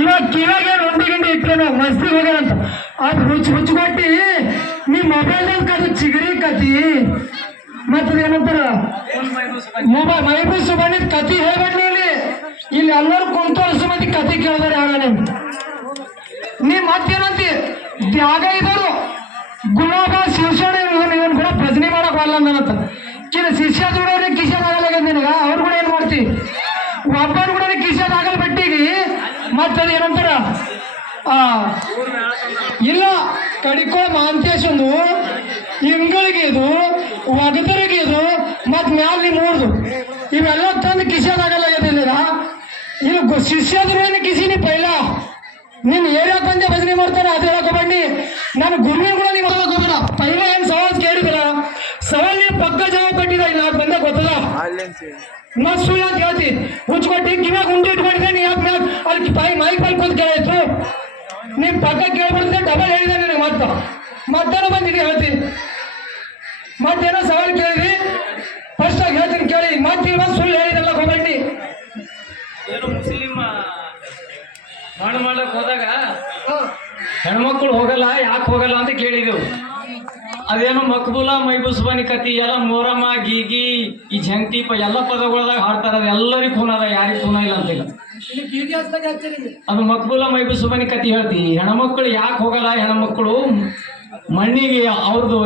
ಇವಾಗ ಕಿವಾಗ ಉಂಡಿ ಇಟ್ರೇನು ಮಸ್ತಿ ಹೋಗ್ಯಾರಂತ ಅದು ಹುಚ್ಚು ಕೊಟ್ಟಿ ನೀ ಮೊಬೈಲ್ದಾಗ ಕದು ಚಿಗರಿ ಕತಿ ಮತ್ತದ ಏನಂತಾರ ಮೊಬೈಲ್ ಮೈಬೂ ಸುಬಾನಿದ್ ಕತಿ ಹೇಳ್ಬೇಡಿ ಇಲ್ಲಿ ಎಲ್ಲರೂ ಕುಂತೋರ್ಸು ಮಂದಿ ಕತಿ ಕೇಳಿದಾರೆ ಯಾರ ನೀ ಮತ್ತೇನಂತಿ ತ್ಯಾಗ ಇದ್ದರು ಗುಲಾಬ ಶಿವಶರಣ ಇವನ್ ಕೂಡ ಭಜನೆ ಮಾಡಕ್ ಬರಲ್ಲ ಅಂದನಂತ ಕಿನ ಶಿಷ್ಯ ದುಡೋರಿಗೆ ಕಿಶನ್ ಆಗಲ್ಲ ನಿನಗ ಅವ್ರು ಕೂಡ ಏನ್ ಮಾಡ್ತಿ ಒಬ್ಬರು ಕೂಡ ಕಿಶನ್ ಆಗಲ್ ಬಟ್ಟಿಗೆ ಮತ್ತದ ಏನಂತಾರ ಇಲ್ಲ ಕಡಿಕೋ ಮಾಂತೇಶಂದು ಇಂಗಳಿಗೆ ಇದು ಒಗದರಿಗೆ ಇದು ಮತ್ ಮ್ಯಾಲ ಮೂರ್ದು ಇವೆಲ್ಲ ತಂದು ಕಿಶನ್ ಆಗಲ್ಲ ಇಲ್ಲಿ ಶಿಷ್ಯ ದುಡೋರಿಗೆ ಕಿಸಿನಿ ಪೈಲ ನೀನ್ ಏರಿಯಾಕ ಬಂದೆ ಭಜನೆ ಮಾಡ್ತಾರ ಅದು ಹೇಳಕ ಬನ್ನಿ ನಾನು ಗುರುವಿನ ಕೂಡ ನೀವು ಹೋಗೋದಿಲ್ಲ ಪೈಲ ಏನ್ ಸವಾಲ್ ಕೇಳಿದಿಲ್ಲ ಸವಾಲ್ ನೀವು ಪಕ್ಕ ಜವಾಬ್ ಕೊಟ್ಟಿದ ಇಲ್ಲ ಬಂದ ಗೊತ್ತದ ಮತ್ ಸುಳ್ಳು ಅಂತ ಹೇಳ್ತಿ ಹುಚ್ಕೊಟ್ಟಿ ಕಿವಾಗ ಉಂಡಿ ಇಟ್ಕೊಂಡಿದ್ದೆ ನೀ ಯಾಕೆ ಅಲ್ಲಿ ಮೈಕ್ ಬಲ್ ಕೂತ್ ಕೇಳಾಯ್ತು ನೀನ್ ಪಕ್ಕ ಕೇಳ್ಬಿಡ್ತೆ ಡಬಲ್ ಹೇಳಿದೆ ನಿನಗೆ ಮತ್ತೇನೋ ಬಂದಿದೆ ಹೇಳ್ತಿ ಮತ್ತೇನೋ ಸವಾಲ್ ಕೇಳಿದ್ರಿ ಫಸ್ಟ್ ಆಗಿ ಹೇಳ್ತೀನಿ ಕೇಳಿ ಮತ್ತೆ ಸುಳ್ಳು ಹೇಳಿದಲ್ಲ ಗೊಬ್ಬಂಡಿ ಏನು ಮುಸ್ಲಿಂ ಮಣ್ಣು ಮಾಡ್ಲಕ್ ಹೋದಾಗ ಹೆಣ್ಮಕ್ಳು ಹೋಗಲ್ಲ ಯಾಕೆ ಹೋಗಲ್ಲ ಅಂತ ಕೇಳಿದೆವು. ಅದೇನೋ ಮಕ್ಬೂಲ ಮೈಬೂಸ್ಬಾನಿ ಕತಿ ಎಲ್ಲ ಮೋರಮ್ಮ ಗೀಗಿ ಈ ಜಂಟಿಪ ಎಲ್ಲ ಪದಗಳದಾಗ ಹಾಡ್ತಾರ. ಅದು ಎಲ್ಲರಿಗೂ ಖೂನ ಅದ, ಯಾರಿಗೂ ಖೂನ ಇಲ್ಲ ಅಂತಿಲ್ಲ. ಅದು ಮಕ್ಬೂಲ ಮೈಬೂಸ್ಬಾನಿ ಕತಿ ಹೇಳ್ತಿ. ಹೆಣ್ಮಕ್ಳು ಯಾಕೆ ಹೋಗಲ್ಲ, ಹೆಣ್ಮಕ್ಳು ಮಣ್ಣಿಗೆ ಅವ್ರದ್ದು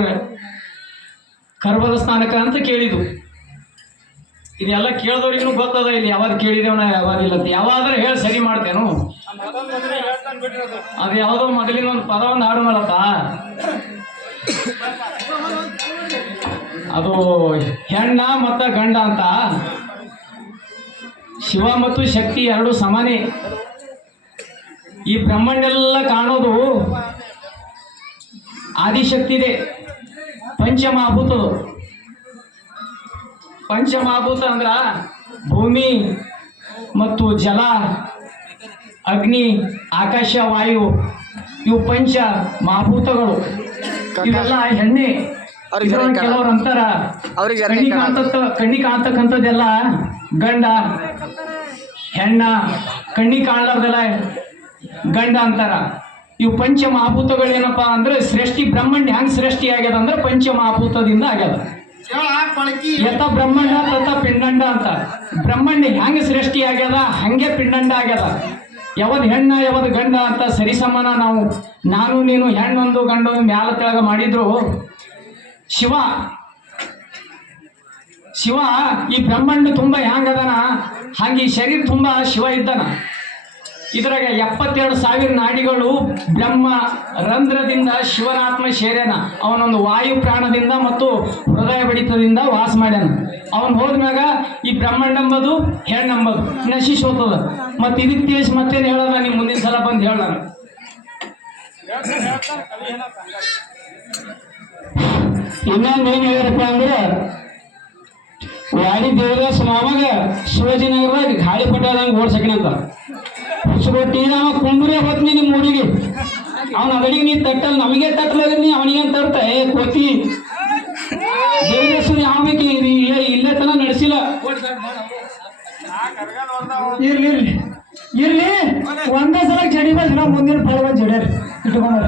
ಕರ್ಬದ ಸ್ಥಾನಕ ಅಂತ ಕೇಳಿದ್ವು. ಇದೆಲ್ಲ ಕೇಳಿದವ್ರಿಗೂ ಗೊತ್ತದ ಇಲ್ಲಿ ಯಾವಾಗ ಕೇಳಿದೇವನ ಯಾವಾಗಿಲ್ಲ ಅಂತ. ಯಾವಾದ್ರೆ ಹೇಳಿ ಸರಿ ಮಾಡ್ತೇನು. ಅದು ಯಾವುದೋ ಮೊದಲಿನ ಒಂದು ಪದ ಒಂದು ಹಾಡು ಮಾಡತ್ತ. ಅದು ಹೆಣ್ಣ ಮತ್ತ ಗಂಡ ಅಂತ. ಶಿವ ಮತ್ತು ಶಕ್ತಿ ಎರಡು ಸಮಾನೆ. ಈ ಬ್ರಹ್ಮಾಂಡೆಲ್ಲ ಕಾಣೋದು ಆದಿಶಕ್ತಿ ಇದೆ. ಪಂಚಮಹಾಭೂತ. ಪಂಚಮಹಾಭೂತ ಅಂದ್ರ ಭೂಮಿ ಮತ್ತು ಜಲ, ಅಗ್ನಿ, ಆಕಾಶ, ವಾಯು, ಇವು ಪಂಚ ಮಹಾಭೂತಗಳು. ಇವೆಲ್ಲ ಹೆಣ್ಣೆ. ಕೆಲವರು ಅಂತಾರ ಕಣ್ಣಿ ಕಾಣ್ತಕ್ಕಂಥದ್ದೆಲ್ಲ ಗಂಡ, ಹೆಣ್ಣ ಕಣ್ಣಿ ಕಾಣ್ಲಾರ್ದೆಲ್ಲ ಗಂಡ ಅಂತಾರ. ಇವು ಪಂಚ ಮಹಾಭೂತಗಳು ಏನಪ್ಪಾ ಅಂದ್ರೆ ಸೃಷ್ಟಿ ಬ್ರಹ್ಮಾಂಡ ಹೆಂಗ್ ಸೃಷ್ಟಿ ಆಗ್ಯದ ಅಂದ್ರೆ ಪಂಚ ಮಹಾಭೂತದಿಂದ ಆಗ್ಯದ. ಯಥ ಬ್ರಹ್ಮಾಂಡ ತಥ ಪಿಂಡಂಡ ಅಂತ. ಬ್ರಹ್ಮಾಂಡ ಹೆಂಗ್ ಸೃಷ್ಟಿ ಆಗ್ಯದ ಹಂಗೆ ಪಿಂಡಂಡ ಆಗ್ಯದ. ಯಾವದ್ ಹೆಣ್ಣ ಯಾವದ್ ಗಂಡ ಅಂತ ಸರಿಸಮಾನ ನಾವು, ನಾನು ನೀನು ಹೆಣ್ಣೊಂದು ಗಂಡೊಂದು ಮ್ಯಾಲ ತೆಳಗ ಮಾಡಿದ್ರು. ಶಿವ ಈ ಬ್ರಹ್ಮಾಂಡ ತುಂಬ ಹೆಂಗದನ ಹಂಗೆ ಈ ಶರೀರ ತುಂಬ ಶಿವ ಇದ್ದಾನ. ಇದ್ರಾಗ 72,000 ನಾಡಿಗಳು ಬ್ರಹ್ಮ ರಂಧ್ರದಿಂದ ಶಿವನಾತ್ಮ ಸೇರ್ಯಾನ. ಅವನೊಂದು ವಾಯು ಪ್ರಾಣದಿಂದ ಮತ್ತು ಹೃದಯ ಬಡಿತದಿಂದ ವಾಸ ಮಾಡ್ಯಾನ. ಅವನು ಹೋದ್ಮ್ಯಾಗ ಈ ಬ್ರಹ್ಮಾಂಡ ಎಂಬುದು ಹೆಣ್ಣಂಬದು ನಶಿಸಿ ಹೋಗ್ತದ. ಮತ್ತು ಇದಕ್ಕೆ ತಿಳಿಸಿ ಮತ್ತೇನು ಹೇಳೋಣ, ನೀವು ಮುಂದಿನ ಸಲ ಬಂದು ಹೇಳೋಣ. ಇನ್ನೊಂದು ಏನು ಹೇಳಿರಪ್ಪ ಅಂದ್ರೆ ವಾಡಿ ದೇವದಾಸ ಮಾವಾಗ ಶಿವಾಜಿನಗರದಾಗ ಗಾಳಿ ಪಟ್ಟದಂಗೆ ಓಡ್ಸಕಿನಂತ ಹುಚ್ಚುಗೊಟ್ಟಿ ಅವ ಕುಂಬುರೇ ಹೋಗ್ತೀನಿ ನಿಮ್ಮ ಊರಿಗೆ. ಅವನ ಅದಡಿಗೆ ನೀ ತಟ್ಟಲ್, ನಮಗೆ ತಟ್ಟಲಾಗ ನೀ ಅವನಿಗೇನು ತರ್ತ ಕೋತಿ ದೇವದಾಸರು ಯಾವ ಬೇಕಿ ಇಲ್ಲೇ ತನ ನಡೆಸಿಲ್ಲ. ಇರ್ಲಿ ಒಂದೇ ಸಲ ಜಡಿ ಬಂದ ಮುಂದಿನ ಫಲ ಬಂದು ಜಡ್ಯಾರ ಇಟ್ಕೊಂಡ.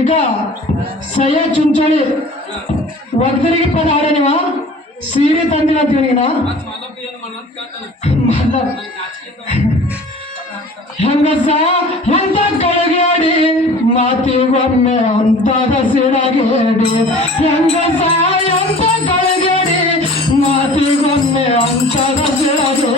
ಈಗ ಸಯ್ಯ ಚುಂಚಳಿ ಒಗ್ದರಿಗೆ ಪದ ಹಾಡ ನೀವ ಸೀರೆ ತಂದಿಲ್ಲ ಅಂತ ಹೇಳಿನ ಹೆಂಗಸ ಎಂತ ಕಳಗೇಡಿ ಮಾತಿಗೊಮ್ಮೆ ಅಂತದ ಸಿಡಗೇಡಿ. ಹೆಂಗಸ ಎಂತ ಕಳಗೇಡಿ ಮಾತಿಗೊಮ್ಮೆ ಅಂತದ ಸಿಡಗೇಡಿ.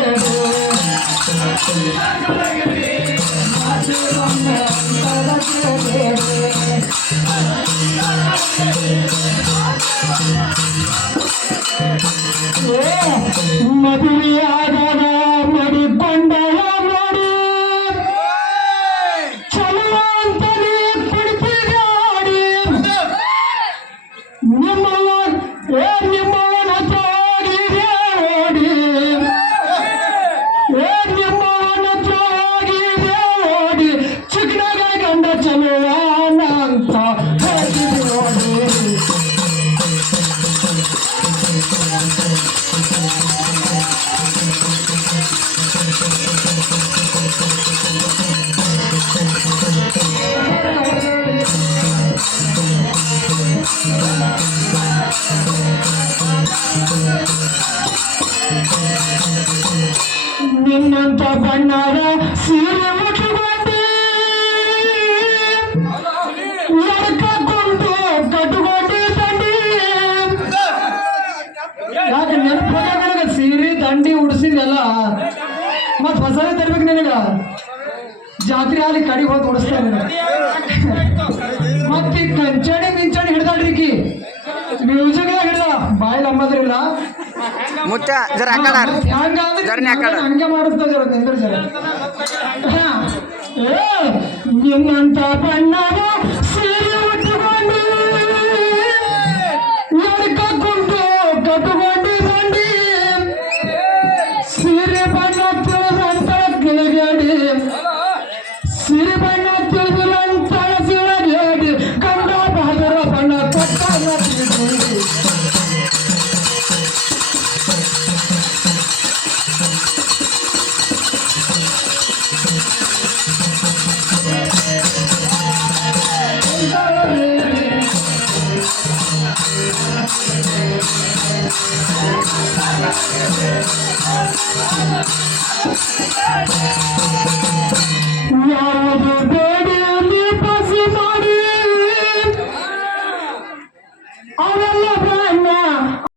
ಮದುವೆಯಾದ ಮಡಿಕೊಂಡಳ ನೋಡಿ ಚಲೋ ಅಂತ ನೀ ಕುಡಿತಿದ್ದಾಡಿ. ನಿಮ್ಮವನ ತ್ರೋಗಿದೆ ಓಡಿ, ನಿಮ್ಮವನ ತ್ರೋಗಿದೆ ಓಡಿ. ಚಿಕ್ಕನಾಗ ಗಂಡ ಚಲೋ ಅಂತ ಹೇಳ್ತಿದ್ದೆ ನೋಡಿ. ನಿನ್ನಂತ ಬಣ್ಣದ ಸೀರೆ ಉಟ್ಕೊಂಡು ಎಡ್ಕೊಂಡು ಕಟ್ಕೊಂಡು ದಂಡಿ ಯಾಕೆ ನೆನಪಾಗ ನನಗ ಸೀರೆ ದಂಡಿ ಉಡಿಸಿದೆಲ್ಲ ಮತ್ ಹೊಸದೇ ತರ್ಬೇಕು ನಿನಗ ಜಾತ್ರೆ ಅಲ್ಲಿ ಕಡಿಗೆ ಹೋಗಿ ಉಡಿಸ್ತಾರೆ ಮತ್ತೆ ಕಂಚಣಿ ಮಿಂಚಣಿ ಹಿಡ್ದಾಡ್ರಿಕಿ ಮ್ಯೂಸಿಕ್ ಹಿಡ್ದ ಬಾಯಿಲ್ ಅಂಬದ್ರಿಲ್ಲ ಮುಚ್ಚ ಜರ ಆಕಡ ಜರ್ನಿ ಆಕಡ ಹಂಗೆ ಮಾಡುತ್ತ ಜರ ನಿಂದ್ರ ಜರ ಹಾ. ಏ, ನಿನ್ನಂತ ಬಣ್ಣದ ಸೀರೆ ಉಟ್ಟುಕೊಂಡು ಎಡ್ಕೊಂಡು ಕಟ್ಟುಕೊಂಡು ಬಂಡಿ ಸೀರೆ ಬಣ್ಣ ತಿಳಿದಂತ ಗಿಳಗೇಡಿ ಸಿರಿ ಬಣ್ಣ ತಿಳಿದಂತ ಸಿಳಗೇಡಿ ಗಂಡ ಬಹದರ ಬಣ್ಣ ಕೊಟ್ಟ